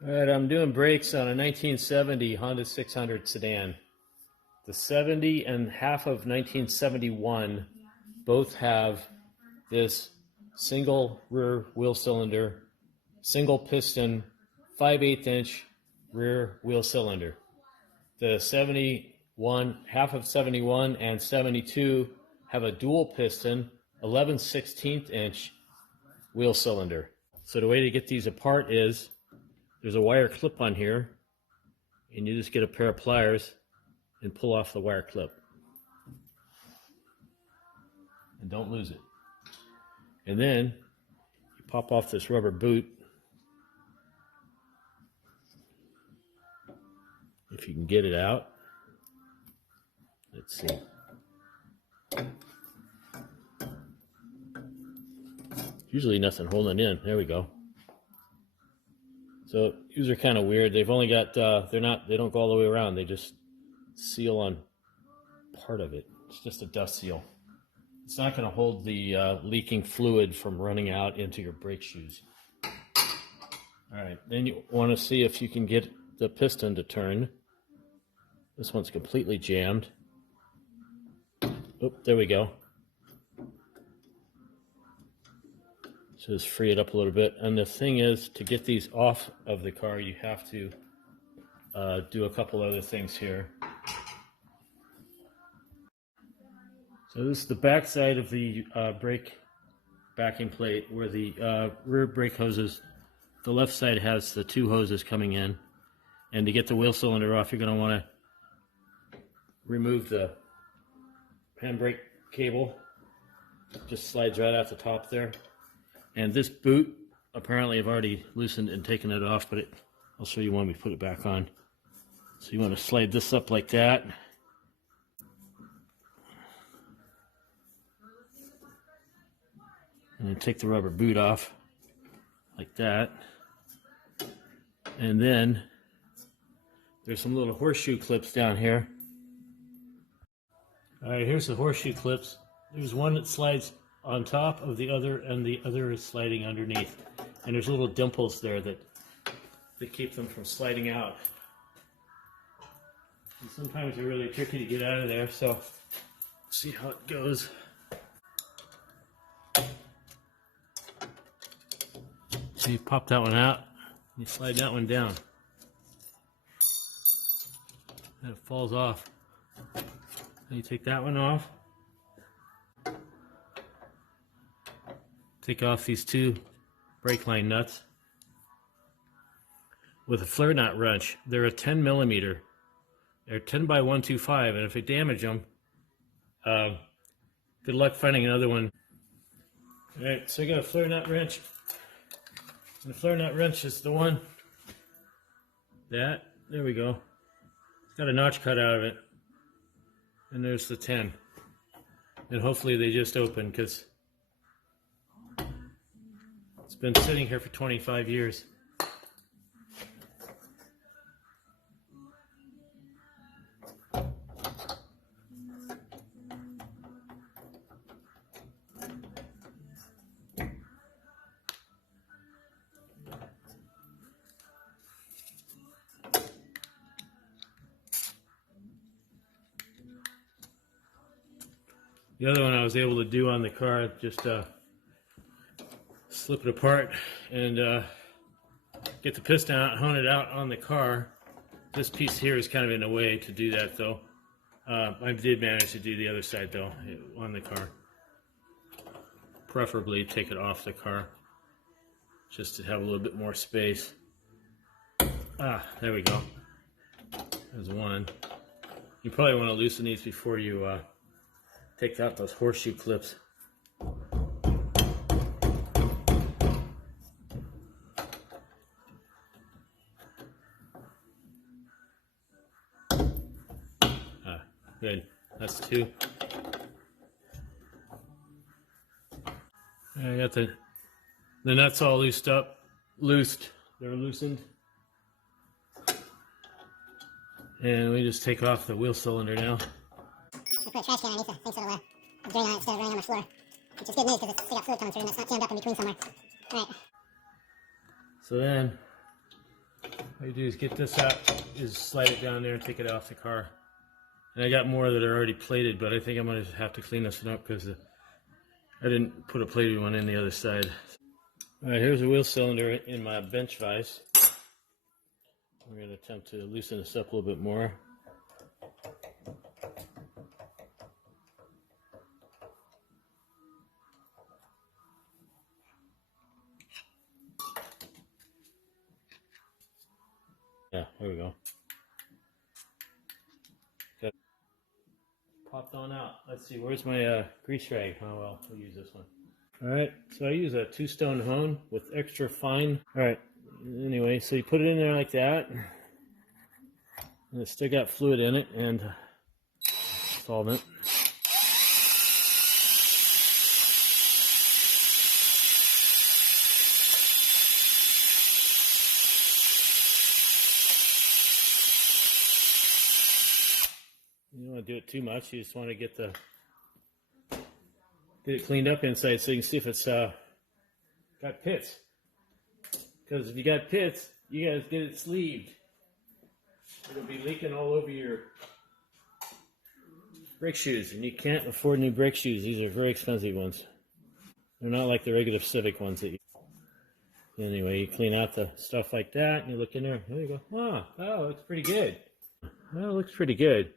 All right, I'm doing brakes on a 1970 Honda 600 sedan. The 70 and half of 1971 both have this single rear wheel cylinder, single piston, 5/8 inch rear wheel cylinder. The 71, half of 71 and 72 have a dual piston, 11/16 inch wheel cylinder. So the way to get these apart is there's a wire clip on here, and you just get a pair of pliers and pull off the wire clip. And don't lose it. And then you pop off this rubber boot. If you can get it out. Let's see. Usually nothing holding in. There we go. So these are kind of weird. They've only got, they don't go all the way around. They just seal on part of it. It's just a dust seal. It's not going to hold the leaking fluid from running out into your brake shoes. All right, then you want to see if you can get the piston to turn. This one's completely jammed. Oh, there we go. So just free it up a little bit. And the thing is, to get these off of the car, you have to do a couple other things here. So this is the back side of the brake backing plate where the rear brake hoses, the left side has the two hoses coming in. And to get the wheel cylinder off, you're going to want to remove the handbrake cable. It just slides right out the top there. And this boot, apparently I've already loosened and taken it off, but I'll show you when we put it back on. So you want to slide this up like that. And then take the rubber boot off like that. And then there's some little horseshoe clips down here. All right, here's the horseshoe clips. There's one that slides on top of the other, and the other is sliding underneath. And there's little dimples there that keep them from sliding out. And sometimes they're really tricky to get out of there, so see how it goes. So you pop that one out, and you slide that one down. And it falls off. And you take that one off. Take off these two brake line nuts with a flare nut wrench. They're a 10 millimeter. They're 10 by 125, and if you damage them, good luck finding another one. All right, so I got a flare nut wrench. And the flare nut wrench is the one there we go. It's got a notch cut out of it. And there's the 10. And hopefully they just open, because it's been sitting here for 25 years. The other one I was able to do on the car, just slip it apart and get the piston out, hone it out on the car. This piece here is kind of in the way to do that, though. I did manage to do the other side, though, on the car. Preferably take it off the car, just to have a little bit more space. Ah, there we go. There's one. You probably want to loosen these before you take out those horseshoe clips. Good. That's two. I got the nuts all loosed. They're loosened. And we just take off the wheel cylinder now. I put a trash can underneath it, thanks to the drain on it instead of running on the floor. Which is good news because it's got fluid coming through and it's not jammed up in between somewhere. Alright. So then, All you do is get this out, is slide it down there and take it off the car. And I got more that are already plated, but I think I'm going to have to clean this one up because I didn't put a plated one in the other side. All right, here's a wheel cylinder in my bench vise. We're going to attempt to loosen this up a little bit more. Yeah, there we go. Got popped on out. Let's see, where's my grease rag? Oh well, we'll use this one. All right, so I use a 2-stone hone with extra fine. All right, anyway, so you put it in there like that, and it's still got fluid in it and solvent. You don't want to do it too much. You just want to get it cleaned up inside so you can see if it's got pits. Because if you got pits, you guys get it sleeved. It'll be leaking all over your brake shoes, and you can't afford new brake shoes. These are very expensive ones. They're not like the regular Civic ones that you. Anyway, you clean out the stuff like that, and you look in there. There you go. Oh, that looks pretty good. That looks pretty good.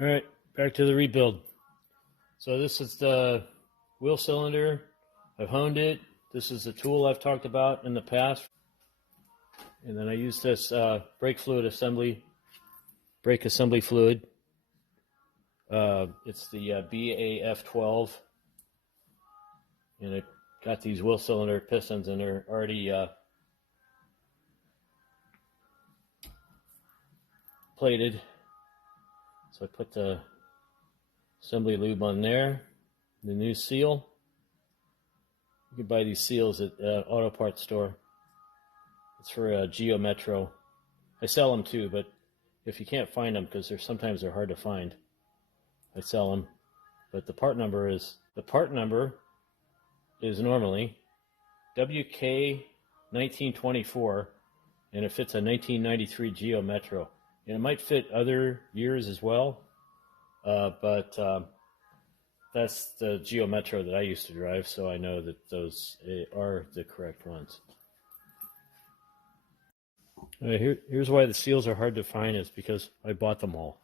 All right, back to the rebuild. So this is the wheel cylinder. I've honed it. This is the tool I've talked about in the past. And then I use this brake assembly fluid. It's the BAF12. And it got these wheel cylinder pistons, and they're already plated. So I put the assembly lube on there, the new seal. You can buy these seals at an auto parts store. It's for Geo Metro. I sell them too, but if you can't find them, because sometimes they're hard to find, I sell them. But the part number is normally WK1924, and it fits a 1993 Geo Metro. And it might fit other years as well, but that's the Geo Metro that I used to drive, so I know that those are the correct ones. Here's why the seals are hard to find, is because I bought them all.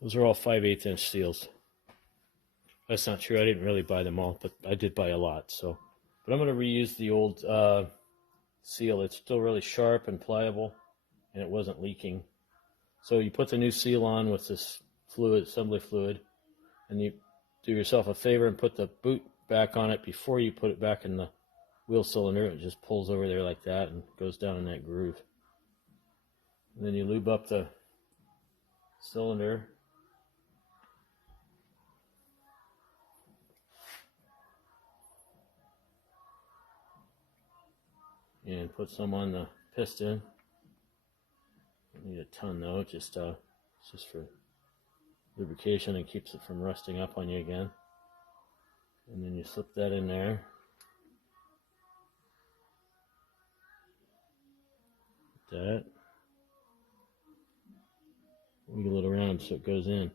Those are all 5/8 inch seals. That's not true. I didn't really buy them all, but I did buy a lot. But I'm going to reuse the old seal. It's still really sharp and pliable, and it wasn't leaking. So you put the new seal on with this assembly fluid, and you do yourself a favor and put the boot back on it before you put it back in the wheel cylinder. It just pulls over there like that and goes down in that groove. And then you lube up the cylinder. And put some on the piston. Don't need a ton though, it's just for lubrication and keeps it from rusting up on you again. And then you slip that in there. Like that. Wiggle it around so it goes in.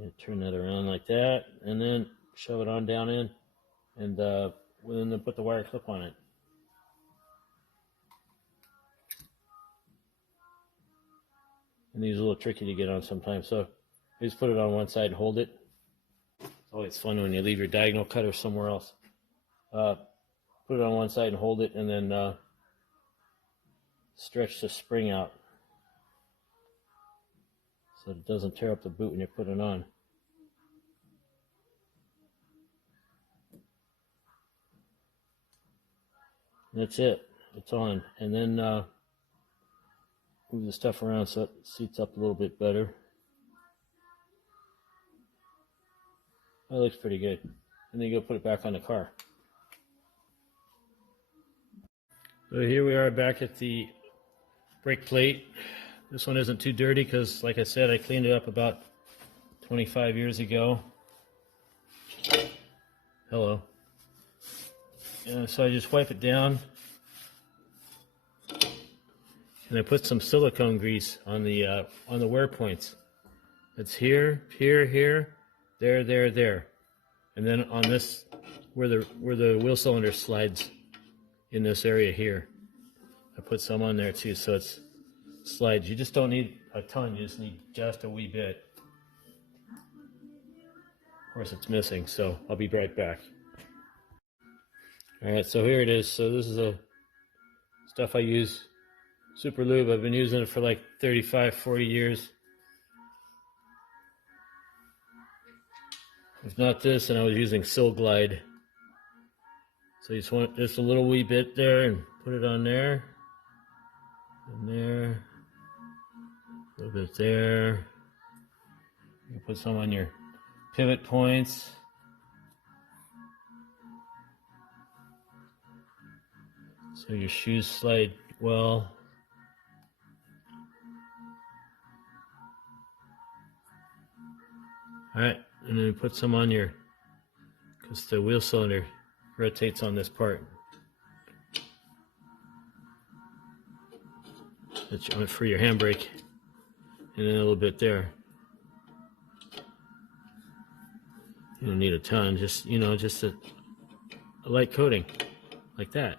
And turn that around like that, and then shove it on down in, and then put the wire clip on it. And these are a little tricky to get on sometimes, so you just put it on one side and hold it. It's always fun when you leave your diagonal cutter somewhere else. Put it on one side and hold it, and then stretch the spring out so it doesn't tear up the boot when you put it on. And that's it. It's on. And then move the stuff around so it seats up a little bit better. That looks pretty good. And then you go put it back on the car. So here we are back at the brake plate. This one isn't too dirty because, like I said, I cleaned it up about 25 years ago. Hello. So I just wipe it down, and I put some silicone grease on the wear points. It's here, here, here, there, there, there, and then on this where the wheel cylinder slides in this area here. I put some on there too, so it's slides. You just don't need a ton. You just need just a wee bit. Of course, it's missing, so I'll be right back. All right, so here it is. So this is the stuff I use, Super Lube. I've been using it for like 35, 40 years. If not this, and I was using Sil Glide. So you just want just a little wee bit there and put it on there. And there. A little bit there. You put some on your pivot points. So your shoes slide well. Alright, and then put some on your, because the wheel cylinder rotates on this part. That's for your handbrake. And then a little bit there. You don't need a ton, just, you know, just a light coating, like that.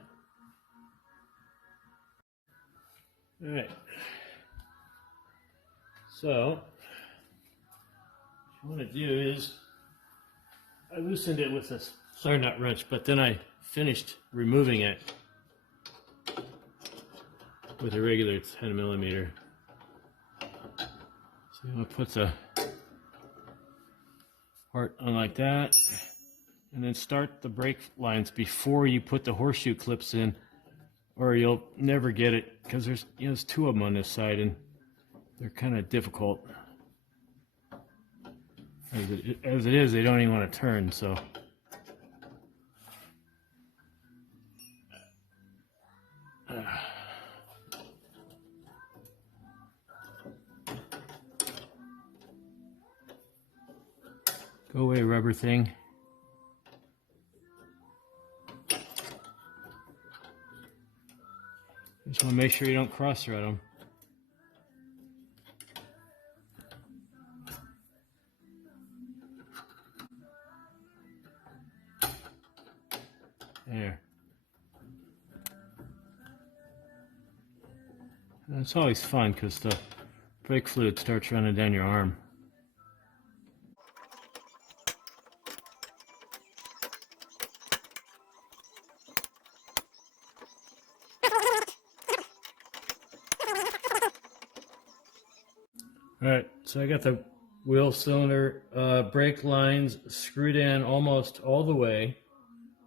All right. So, what you want to do is, I loosened it with this flare nut wrench, but then I finished removing it with a regular 10 millimeter. So you want to put the part on like that, and then start the brake lines before you put the horseshoe clips in, or you'll never get it, because there's two of them on this side, and they're kind of difficult. As it is, they don't even want to turn, so. Go away, rubber thing. Just want to make sure you don't cross thread them. There. And it's always fun because the brake fluid starts running down your arm. Alright, so I got the wheel cylinder brake lines screwed in almost all the way,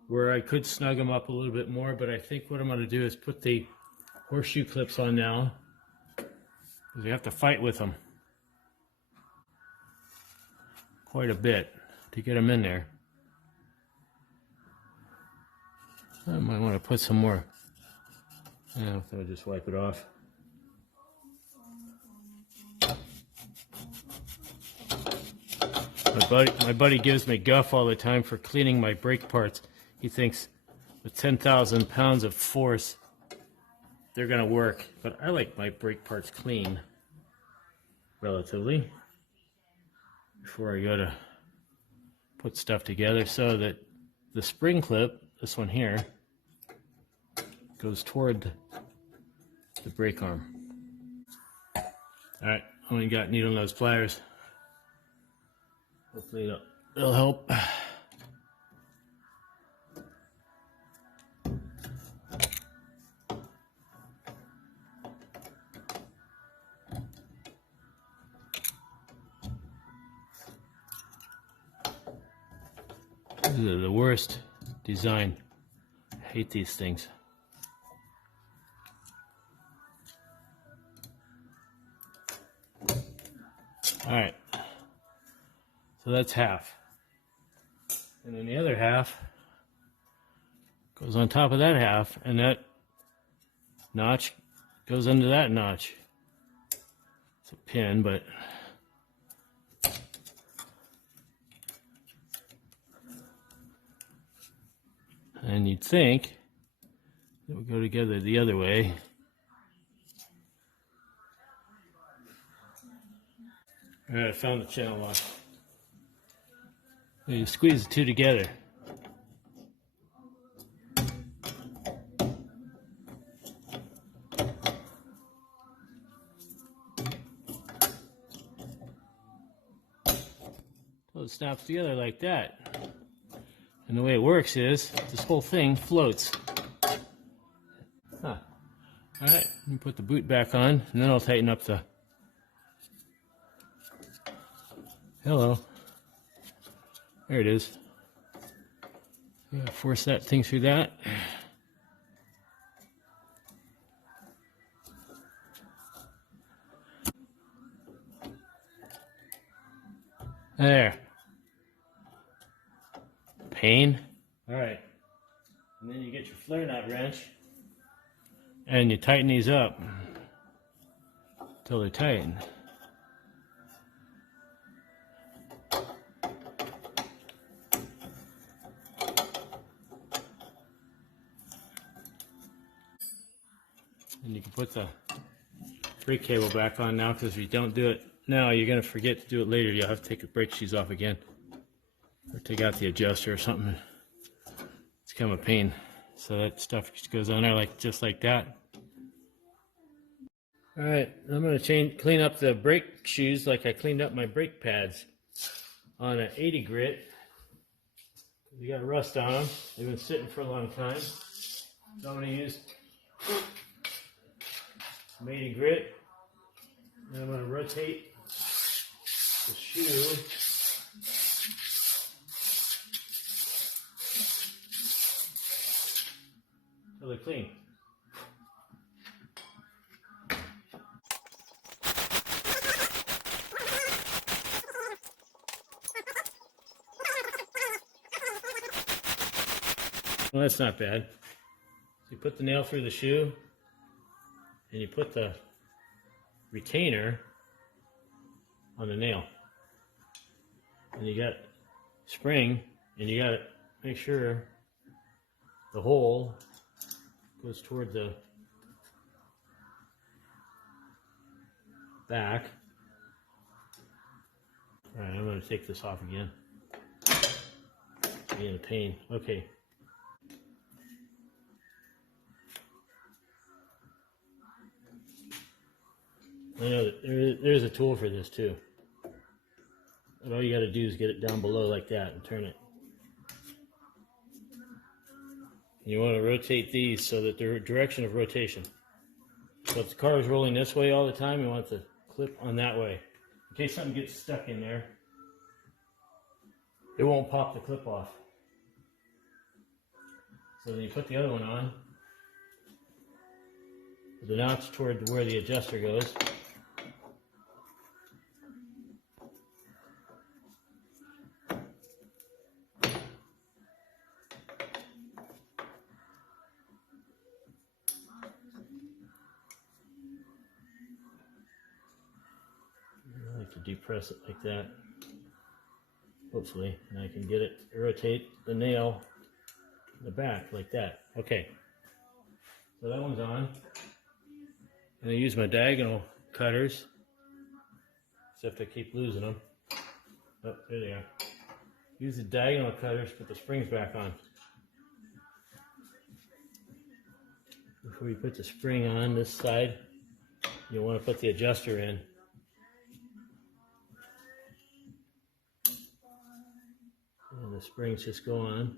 where I could snug them up a little bit more, but I think what I'm going to do is put the horseshoe clips on now, because you have to fight with them quite a bit to get them in there. I might want to put some more. Yeah, I'll just wipe it off. My buddy gives me guff all the time for cleaning my brake parts. He thinks with 10,000 pounds of force, they're going to work. But I like my brake parts clean, relatively, before I go to put stuff together, so that the spring clip, this one here, goes toward the brake arm. Alright, I only got needle nose pliers. Hopefully it'll help. This is the worst design. I hate these things. All right. So that's half. And then the other half goes on top of that half, and that notch goes into that notch. It's a pin, but And you'd think it would go together the other way. All right, I found the channel lock. You squeeze the two together. So it snaps together like that. And the way it works is this whole thing floats. Huh. All right, let me put the boot back on, and then I'll tighten up the. Hello. There it is. Yeah, force that thing through that. There. Pain. All right. And then you get your flare nut wrench and you tighten these up until they're tight. And you can put the brake cable back on now, because if you don't do it now, you're going to forget to do it later. You'll have to take the brake shoes off again, or take out the adjuster or something. It's kind of a pain. So that stuff just goes on there just like that. All right, I'm going to clean up the brake shoes like I cleaned up my brake pads on an 80 grit. You got rust on them. They've been sitting for a long time. So I'm going to use some 80 grit. And I'm going to rotate the shoe until they're clean. Well, that's not bad. So you put the nail through the shoe, and you put the retainer on the nail. And you got spring, and you got to make sure the hole goes toward the back. All right, I'm going to take this off again. Being a pain. Okay. I know that there's a tool for this too. And all you got to do is get it down below like that and turn it. You want to rotate these so that they're direction of rotation. So if the car is rolling this way all the time, you want the clip on that way. In case something gets stuck in there, it won't pop the clip off. So then you put the other one on, with the notch toward where the adjuster goes. I like to depress it like that, hopefully, and I can get it, rotate the nail in the back like that. Okay, so that one's on. And I use my diagonal cutters, except I keep losing them. Oh, there they are. Use the diagonal cutters, put the springs back on. Before you put the spring on this side, you want to put the adjuster in. And the springs just go on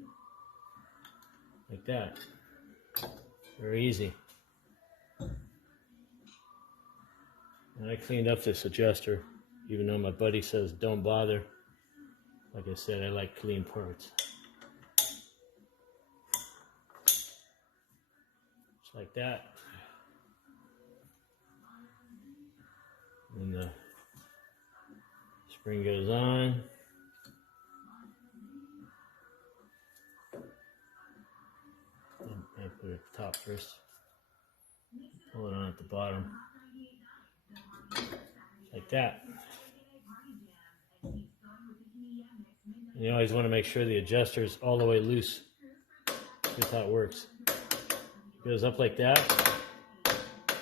like that. Very easy. And I cleaned up this adjuster, even though my buddy says don't bother. Like I said, I like clean parts. Just like that. And the spring goes on. I put it at the top first. Pull it on at the bottom. Like that. You always want to make sure the adjuster is all the way loose. Here's how it works. It goes up like that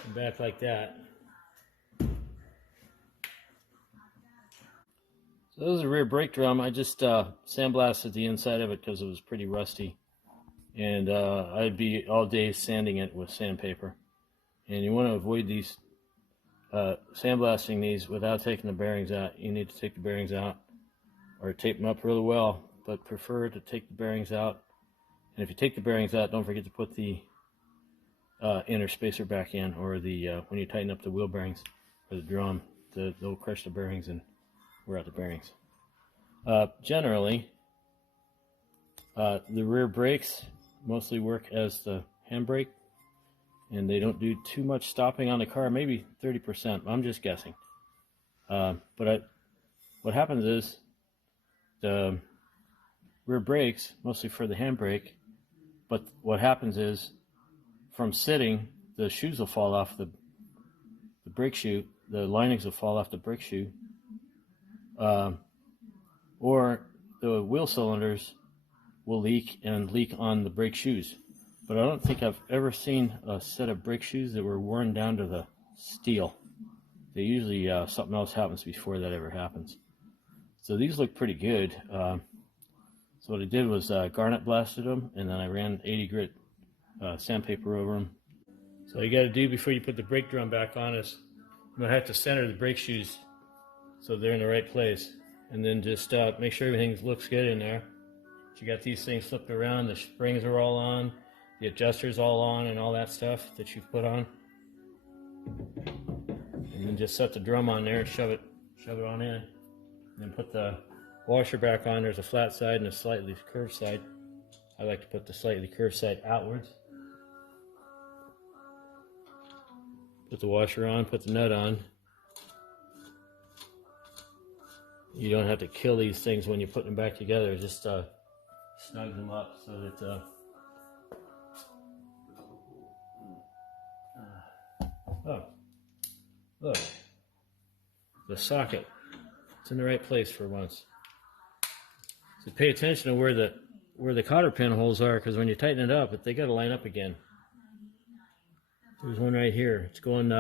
and back like that. So this is a rear brake drum. I just sandblasted the inside of it because it was pretty rusty. And I'd be all day sanding it with sandpaper. And you want to avoid these sandblasting these without taking the bearings out. You need to take the bearings out or tape them up really well, but prefer to take the bearings out. And if you take the bearings out, don't forget to put the inner spacer back in, or the when you tighten up the wheel bearings or the drum, they'll crush the bearings and wear out the bearings. Generally, the rear brakes mostly work as the handbrake, and they don't do too much stopping on the car, maybe 30%. I'm just guessing. What happens is the rear brakes, mostly for the handbrake, but what happens is from sitting, the shoes will fall off the brake shoe, the linings will fall off the brake shoe, or the wheel cylinders will leak on the brake shoes. But I don't think I've ever seen a set of brake shoes that were worn down to the steel. They usually, something else happens before that ever happens. So these look pretty good. So what I did was garnet blasted them, and then I ran 80 grit sandpaper over them. So all you got to do before you put the brake drum back on is you're going to have to center the brake shoes so they're in the right place. And then just make sure everything looks good in there. You got these things flipped around, the springs are all on, the adjuster's all on, and all that stuff that you've put on. And then just set the drum on there and shove it on in. And then put the washer back on. There's a flat side and a slightly curved side. I like to put the slightly curved side outwards. Put the washer on, put the nut on. You don't have to kill these things when you're putting them back together. Just snug them up so that oh, look, the socket, it's in the right place for once. So pay attention to where the cotter pin holes are, because when you tighten it up, they got to line up again. There's one right here. It's going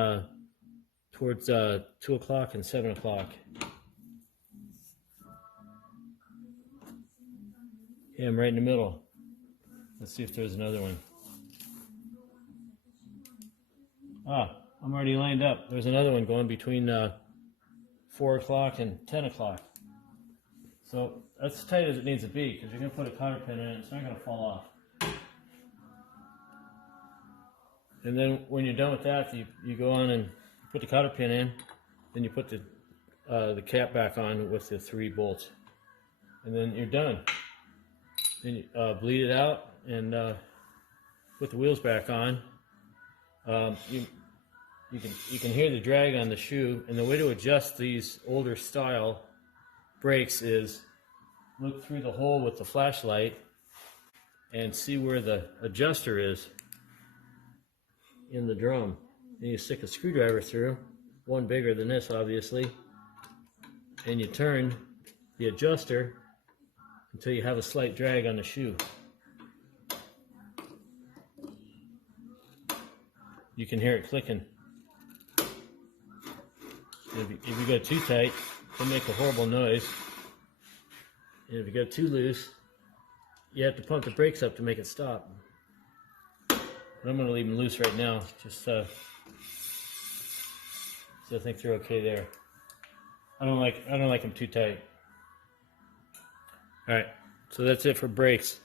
towards 2 o'clock and 7 o'clock. Yeah, I'm right in the middle. Let's see if there's another one. I'm already lined up. There's another one going between 4 o'clock and 10 o'clock. So that's as tight as it needs to be, because you're going to put a cotter pin in it, it's not going to fall off. And then when you're done with that, you go on and put the cotter pin in, then you put the cap back on with the 3 bolts. And then you're done. Then you bleed it out and put the wheels back on. You can hear the drag on the shoe, and the way to adjust these older style brakes is look through the hole with the flashlight and see where the adjuster is in the drum. And you stick a screwdriver through, one bigger than this obviously, and you turn the adjuster until you have a slight drag on the shoe. You can hear it clicking. If you go too tight, it'll make a horrible noise. And if you go too loose, you have to pump the brakes up to make it stop. But I'm going to leave them loose right now, just so I think they're okay there. I don't like them too tight. All right, so that's it for brakes.